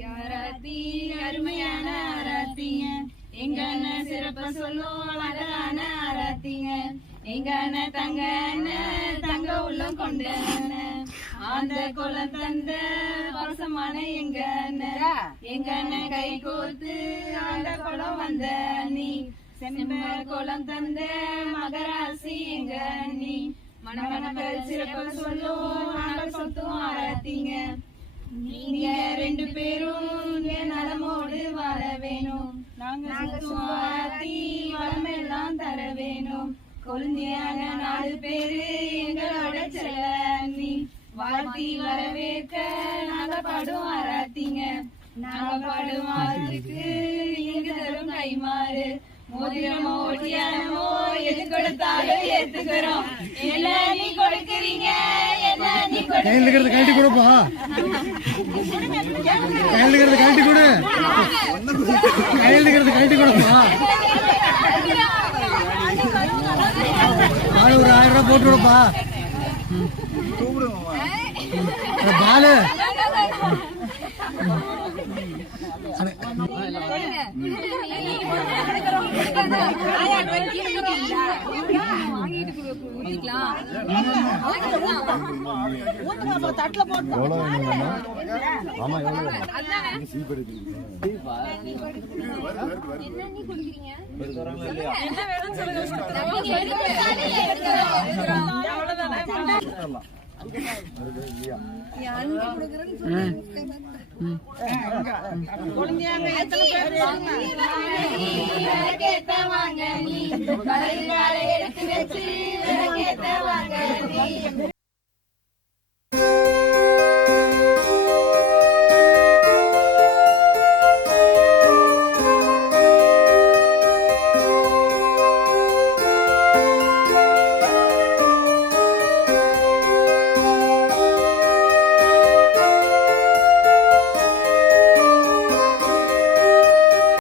ஆராத்தி அருமையான ஆராத்திங்க எங்க அண்ணன் சிறப்ப சொல்லும் அழகான ஆராத்திங்க எங்க அண்ணன் தங்க உள்ளம் கொண்ட அந்த குளம் தந்த பாசமான எங்க அண்ணன் கை கோர்த்து அந்த குளம் வந்த நீ செம்ப குளம் தந்த மகராசி எங்க அண்ணி மணமணக்கள் சிறப்ப சொல்லும் நாங்கள் சொத்தும் ஆராத்திங்க நீங்க 2 பேரும் நலமோடு வாழ வேணும் நாங்க ஆராத்தி வளமெல்லாம் தர வேணும் கொழுந்தியான 4 பேரு எங்களோட செல்ல நீ வாழ்த்தி வரவேற்க நாங்க பாடும் ஆராத்திங்க நாங்க பாடும் ஆராத்துக்கு நீங்க தரும் கைமாறு மோதிரமோ ஒட்டியானமோ எது கொடுத்தாலும் ஏத்துக்கிறோம் என்ன நீ கொடுக்கறீங்க என்ன நீ கழட்டி கொடுப்பா கழட்டி கொடு கழட்டி கொடுப்பா ஒரு 1000 ரூபாய் போட்டு விடுப்பா பாலு வாங்க